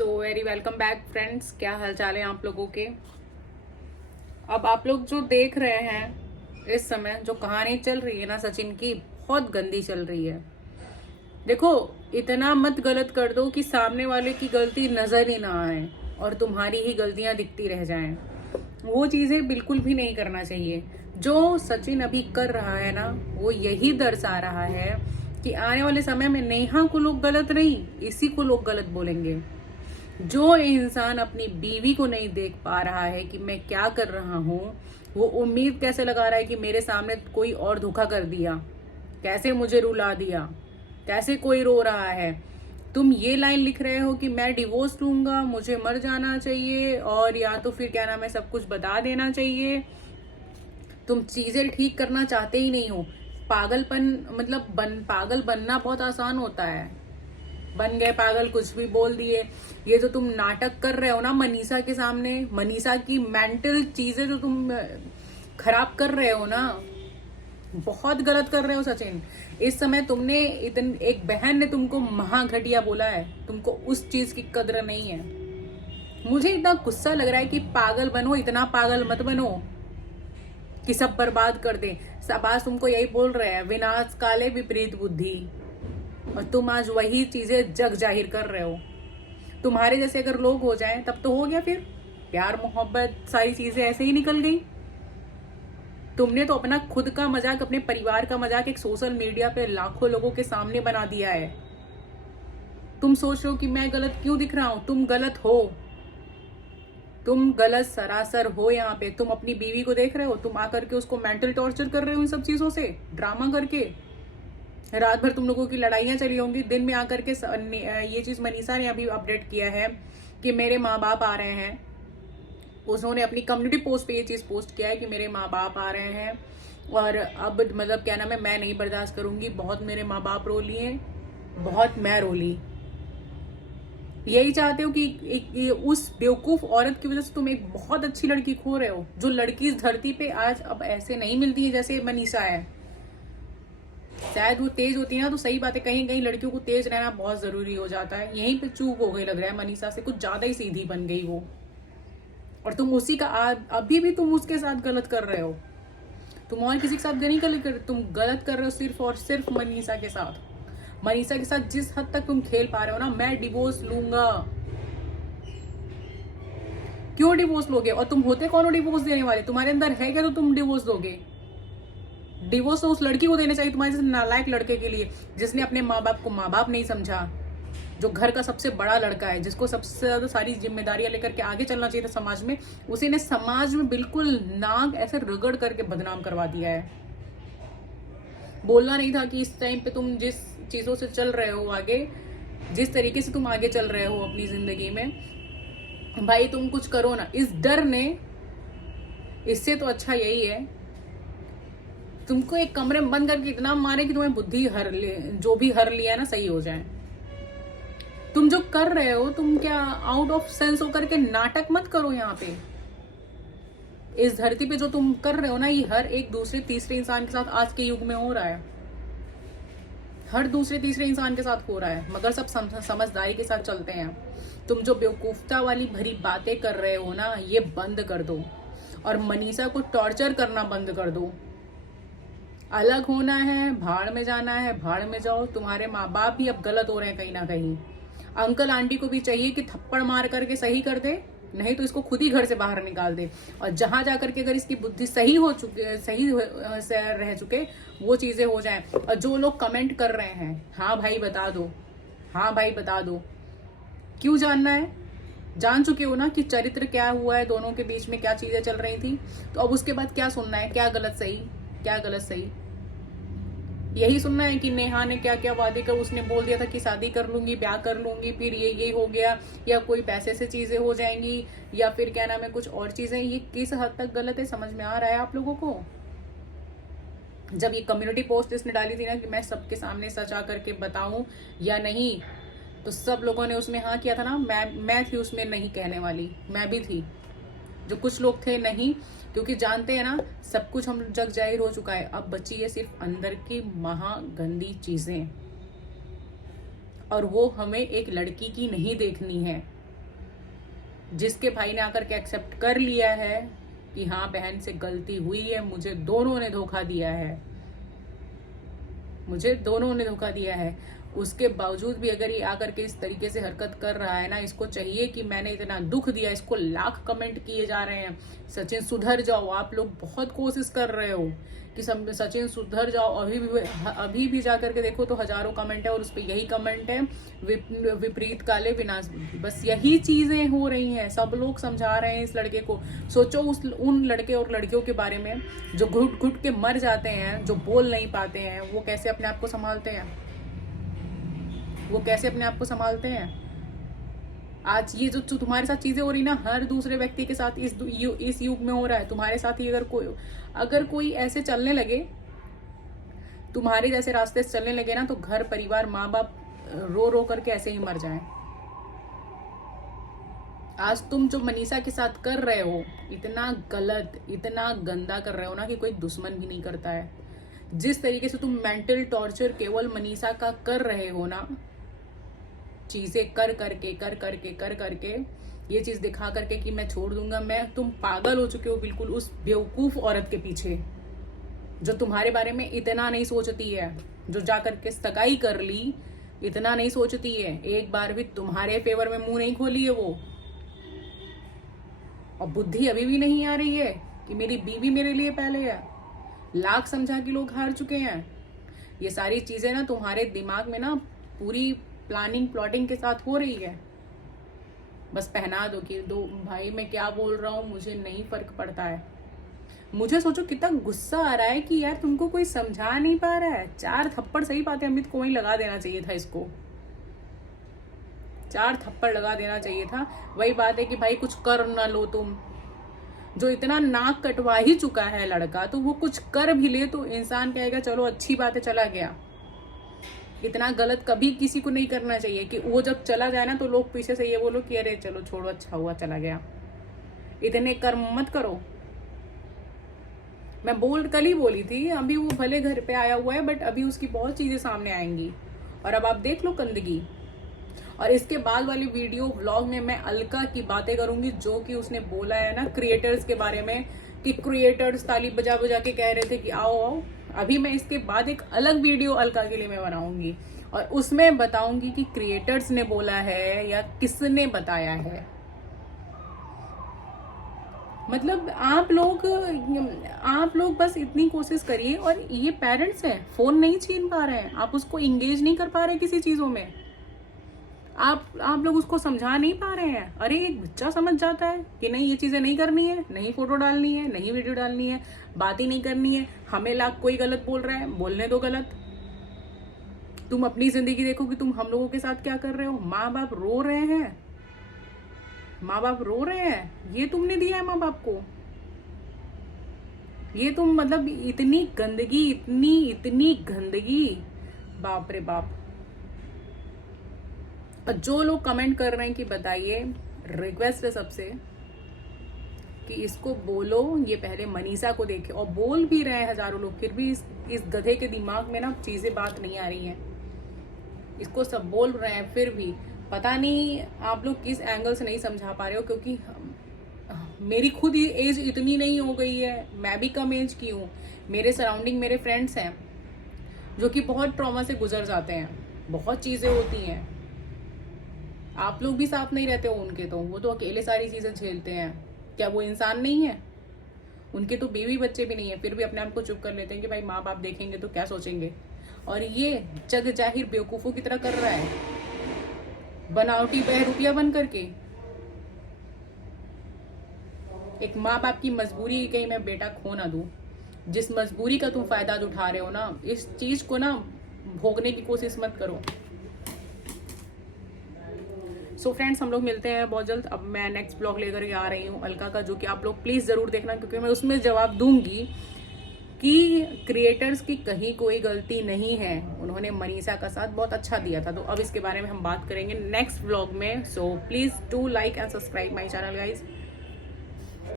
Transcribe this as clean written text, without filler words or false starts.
So very welcome back friends. क्या हाल चाल है आप लोगों के। अब आप लोग जो देख रहे हैं इस समय जो कहानी चल रही है ना सचिन की, बहुत गंदी चल रही है। देखो, इतना मत गलत कर दो कि सामने वाले की गलती नजर ही ना आए और तुम्हारी ही गलतियां दिखती रह जाएं। वो चीजें बिल्कुल भी नहीं करना चाहिए। जो सचिन अभी कर रहा है ना, वो यही दर्शा रहा है कि आने वाले समय में नेहा को लोग गलत नहीं, इसी को लोग गलत बोलेंगे। जो इंसान अपनी बीवी को नहीं देख पा रहा है कि मैं क्या कर रहा हूँ, वो उम्मीद कैसे लगा रहा है कि मेरे सामने कोई और धोखा कर दिया, कैसे मुझे रुला दिया, कैसे कोई रो रहा है। तुम ये लाइन लिख रहे हो कि मैं डिवोर्स लूंगा, मुझे मर जाना चाहिए और या तो फिर क्या नाम है सब कुछ बता देना चाहिए। तुम चीजें ठीक करना चाहते ही नहीं हो। पागलपन मतलब पागल बनना बहुत आसान होता है। बन गए पागल, कुछ भी बोल दिए। ये जो तुम नाटक कर रहे हो ना मनीषा के सामने, मनीषा की मेंटल चीजें जो तुम खराब कर रहे हो ना, बहुत गलत कर रहे हो सचिन। इस समय तुमने एक बहन ने तुमको महाघटिया बोला है, तुमको उस चीज की कदर नहीं है। मुझे इतना गुस्सा लग रहा है कि पागल बनो, इतना पागल मत बनो कि सब बर्बाद कर दे। सब आज तुमको यही बोल रहे हैं, विनाश काले विपरीत बुद्धि, और तुम आज वही चीजें जग जाहिर कर रहे हो। तुम्हारे जैसे अगर लोग हो जाएं तब तो हो गया, फिर प्यार मोहब्बत सारी चीजें ऐसे ही निकल गई। तुमने तो अपना खुद का मजाक, अपने परिवार का मजाक एक सोशल मीडिया पे लाखों लोगों के सामने बना दिया है। तुम सोच रहे हो कि मैं गलत क्यों दिख रहा हूं। तुम गलत हो, तुम गलत सरासर हो। यहाँ पे तुम अपनी बीवी को देख रहे हो, तुम आकर के उसको मेंटल टॉर्चर कर रहे हो इन सब चीजों से, ड्रामा करके। रात भर तुम लोगों की लड़ाइयां चली होंगी, दिन में आकर के ये चीज मनीषा ने अभी अपडेट किया है कि मेरे माँ बाप आ रहे हैं। उन्होंने अपनी कम्युनिटी पोस्ट पे ये चीज पोस्ट किया है कि मेरे माँ बाप आ रहे हैं और अब मतलब क्या नाम है, मैं नहीं बर्दाश्त करूंगी। बहुत मेरे माँ बाप रो लिए, बहुत मैं रो ली। यही चाहते हो कि उस बेवकूफ औरत की वजह से तुम एक बहुत अच्छी लड़की खो रहे हो। जो लड़की इस धरती पे आज अब ऐसे नहीं मिलती है जैसे मनीषा है। शायद वो तेज होती है ना, तो सही बात है, कहीं कहीं लड़कियों को तेज रहना बहुत जरूरी हो जाता है। यहीं पे चूक हो गई लग रहा है मनीषा से, कुछ ज्यादा ही सीधी बन गई वो। और तुम उसी का अभी भी तुम उसके साथ गलत कर रहे हो। तुम और किसी के साथ नहीं गलत कर, तुम गलत कर रहे हो सिर्फ और सिर्फ मनीषा के साथ। मनीषा के साथ जिस हद तक तुम खेल पा रहे हो ना, मैं डिवोर्स लूंगा। क्यों डिवोर्स लोगे? और तुम होते कौन हो डिवोर्स देने वाले? तुम्हारे अंदर है क्या तो तुम डिवोर्स दोगे? डिवोर्स तो उस लड़की को देना चाहिए, तुम्हारे जैसे नालायक लड़के के लिए, जिसने अपने माँ बाप को माँ बाप नहीं समझा, जो घर का सबसे बड़ा लड़का है, जिसको सबसे ज्यादा सारी जिम्मेदारियां लेकर के आगे चलना चाहिए था समाज में, उसी ने समाज में बिल्कुल नाक ऐसे रगड़ करके बदनाम करवा दिया है। बोलना नहीं था कि इस टाइम पे तुम जिस चीजों से चल रहे हो आगे, जिस तरीके से तुम आगे चल रहे हो अपनी जिंदगी में, भाई तुम कुछ करो ना। इस डर ने, इससे तो अच्छा यही है तुमको एक कमरे में बंद करके इतना मारे कि तुम्हें बुद्धि हर ले, जो भी हर लिया ना सही हो जाए। तुम जो कर रहे हो, तुम क्या आउट ऑफ सेंस होकर के नाटक मत करो। यहाँ पे इस धरती पे जो तुम कर रहे हो ना, ये हर एक दूसरे तीसरे इंसान के साथ आज के युग में हो रहा है। हर दूसरे तीसरे इंसान के साथ हो रहा है, मगर सब समझदारी के साथ चलते हैं। तुम जो बेवकूफता वाली भरी बातें कर रहे हो ना, ये बंद कर दो और मनीषा को टॉर्चर करना बंद कर दो। अलग होना है, भाड़ में जाना है, भाड़ में जाओ। तुम्हारे माँ बाप भी अब गलत हो रहे हैं कहीं ना कहीं। अंकल आंटी को भी चाहिए कि थप्पड़ मार करके सही कर दे, नहीं तो इसको खुद ही घर से बाहर निकाल दे। और जहां जाकर के अगर इसकी बुद्धि सही हो चुके, से रह चुके, वो चीजें हो जाएं। और जो लोग कमेंट कर रहे हैं, हाँ भाई बता दो, हाँ भाई बता दो, क्यों जानना है? जान चुके हो ना कि चरित्र क्या हुआ है, दोनों के बीच में क्या चीजें चल रही थी। तो अब उसके बाद क्या सुनना है? क्या गलत सही, क्या गलत सही, यही सुनना है कि नेहा ने क्या क्या वादे कर, उसने बोल दिया था कि शादी कर लूंगी, ब्याह कर लूंगी, फिर ये हो गया, या कोई पैसे से चीजें हो जाएंगी, या फिर क्या नाम है कुछ और चीजें। ये किस हद तक गलत है, समझ में आ रहा है आप लोगों को? जब ये कम्युनिटी पोस्ट इसने डाली थी ना कि मैं सबके सामने सच आ करके बताऊं या नहीं, तो सब लोगों ने उसमें हाँ किया था ना। मैं थी उसमें नहीं कहने वाली, मैं भी थी। जो कुछ लोग थे नहीं, क्योंकि जानते हैं ना सब कुछ हम जग जाहिर हो चुका है। अब बची है सिर्फ अंदर की महागंदी चीजें, और वो हमें एक लड़की की नहीं देखनी है। जिसके भाई ने आकर के एक्सेप्ट कर लिया है कि हाँ बहन से गलती हुई है, मुझे दोनों ने धोखा दिया है, मुझे दोनों ने धोखा दिया है, उसके बावजूद भी अगर ये आकर के इस तरीके से हरकत कर रहा है ना, इसको चाहिए कि मैंने इतना दुख दिया, इसको लाख कमेंट किए जा रहे हैं सचिन सुधर जाओ। आप लोग बहुत कोशिश कर रहे हो कि सचिन सुधर जाओ, अभी भी जाकर के देखो तो हजारों कमेंट है और उस पर यही कमेंट है, विपरीत काले विनाश बुद्धि। बस यही चीजें हो रही हैं, सब लोग समझा रहे हैं इस लड़के को। सोचो उन लड़के और लड़कियों के बारे में जो घुट घुट के मर जाते हैं, जो बोल नहीं पाते हैं, वो कैसे अपने आप को संभालते हैं, वो कैसे अपने आप को संभालते हैं। आज ये जो तुम्हारे साथ चीजें हो रही ना, हर दूसरे व्यक्ति के साथ इस युग में हो रहा है। तुम्हारे साथ ही अगर कोई ऐसे चलने लगे, तुम्हारे जैसे रास्ते से चलने लगे ना, तो घर परिवार माँ बाप रो रो करके ऐसे ही मर जाएं। आज तुम जो मनीषा के साथ कर रहे हो, इतना गलत, इतना गंदा कर रहे हो ना कि कोई दुश्मन भी नहीं करता है। जिस तरीके से तुम मेंटल टॉर्चर केवल मनीषा का कर रहे हो ना, चीजें कर करके ये चीज दिखा करके कि मैं छोड़ दूंगा, तुम पागल हो चुके हो बिल्कुल उस बेवकूफ औरत के पीछे जो तुम्हारे बारे में इतना नहीं सोचती है, जो जा करके सगाई कर ली, इतना नहीं सोचती है, एक बार भी तुम्हारे फेवर में मुंह नहीं खोली है वो। और बुद्धि अभी भी नहीं आ रही है कि मेरी बीवी मेरे लिए पहले है। लाख समझा के लोग हार चुके हैं। ये सारी चीजें ना तुम्हारे दिमाग में ना पूरी प्लानिंग प्लॉटिंग के साथ हो रही है। बस पहना दो कि दो भाई मैं क्या बोल रहा हूँ, मुझे नहीं फर्क पड़ता है। मुझे सोचो कितना गुस्सा आ रहा है कि यार तुमको कोई समझा नहीं पा रहा है। 4 थप्पड़ सही बात है, अमित को वहीं लगा देना चाहिए था, इसको 4 थप्पड़ लगा देना चाहिए था। वही बात है कि भाई कुछ कर ना लो तुम, जो इतना नाक कटवा ही चुका है लड़का, तो वो कुछ कर भी ले तो इंसान कहेगा चलो अच्छी बात है, चला गया। इतना गलत कभी किसी को नहीं करना चाहिए कि वो जब चला जाए ना तो लोग पीछे से ये बोलो कि अरे चलो छोड़ो, अच्छा हुआ चला गया। इतने कर्म मत करो। मैं कल ही बोली थी, अभी वो भले घर पे आया हुआ है बट अभी उसकी बहुत चीजें सामने आएंगी और अब आप देख लो गंदगी। और इसके बाद वाली वीडियो व्लॉग में मैं अलका की बातें करूंगी, जो कि उसने बोला है ना क्रिएटर्स के बारे में, कि क्रिएटर्स ताली बजा बजा के कह रहे थे कि आओ आओ। अभी मैं इसके बाद एक अलग वीडियो अलका के लिए मैं बनाऊंगी और उसमें बताऊंगी कि क्रिएटर्स ने बोला है या किसने बताया है। मतलब आप लोग बस इतनी कोशिश करिए। और ये पेरेंट्स हैं, फोन नहीं छीन पा रहे हैं, आप उसको इंगेज नहीं कर पा रहे किसी चीजों में, आप लोग उसको समझा नहीं पा रहे हैं। अरे एक बच्चा समझ जाता है कि नहीं ये चीजें नहीं करनी है, नहीं फोटो डालनी है, नहीं वीडियो डालनी है, बात ही नहीं करनी है। हमें लाख कोई गलत बोल रहा है, बोलने दो गलत। तुम अपनी जिंदगी देखो कि तुम हम लोगों के साथ क्या कर रहे हो। माँ बाप रो रहे हैं, माँ बाप रो रहे हैं, ये तुमने दिया है माँ बाप को। ये तुम मतलब इतनी गंदगी, इतनी गंदगी, बाप रे बाप। और जो लोग कमेंट कर रहे हैं कि बताइए, रिक्वेस्ट है सबसे कि इसको बोलो, ये पहले मनीषा को देखे। और बोल भी रहे हैं हजारों लोग, फिर भी इस गधे के दिमाग में ना चीजें बात नहीं आ रही हैं। इसको सब बोल रहे हैं फिर भी पता नहीं आप लोग किस एंगल से नहीं समझा पा रहे हो। क्योंकि मेरी खुद एज इतनी नहीं हो गई है, मैं भी कम एज की हूँ। मेरे सराउंडिंग मेरे फ्रेंड्स हैं जो कि बहुत ट्रॉमा से गुजर जाते हैं, बहुत चीजें होती हैं। आप लोग भी साथ नहीं रहते हो उनके, तो वो तो अकेले सारी चीजें झेलते हैं। क्या वो इंसान नहीं है? उनके तो बीवी बच्चे भी नहीं है, फिर भी अपने आप को चुप कर लेते हैं कि भाई माँ बाप देखेंगे तो क्या सोचेंगे। और ये जग जाहिर बेवकूफों की तरह कर रहा है, बनावटी बहरूपिया बन करके। एक माँ बाप की मजबूरी कहीं मैं बेटा खो ना दूं। जिस मजबूरी का तुम फायदा उठा रहे हो ना, इस चीज को ना भोगने की कोशिश मत करो। सो फ्रेंड्स, हम लोग मिलते हैं बहुत जल्द। अब मैं नेक्स्ट ब्लॉग लेकर के आ रही हूँ अलका का, जो कि आप लोग प्लीज जरूर देखना, क्योंकि मैं उसमें जवाब दूंगी कि क्रिएटर्स की कहीं कोई गलती नहीं है। उन्होंने मनीषा का साथ बहुत अच्छा दिया था। तो अब इसके बारे में हम बात करेंगे नेक्स्ट व्लॉग में। So please do like and subscribe my channel guys.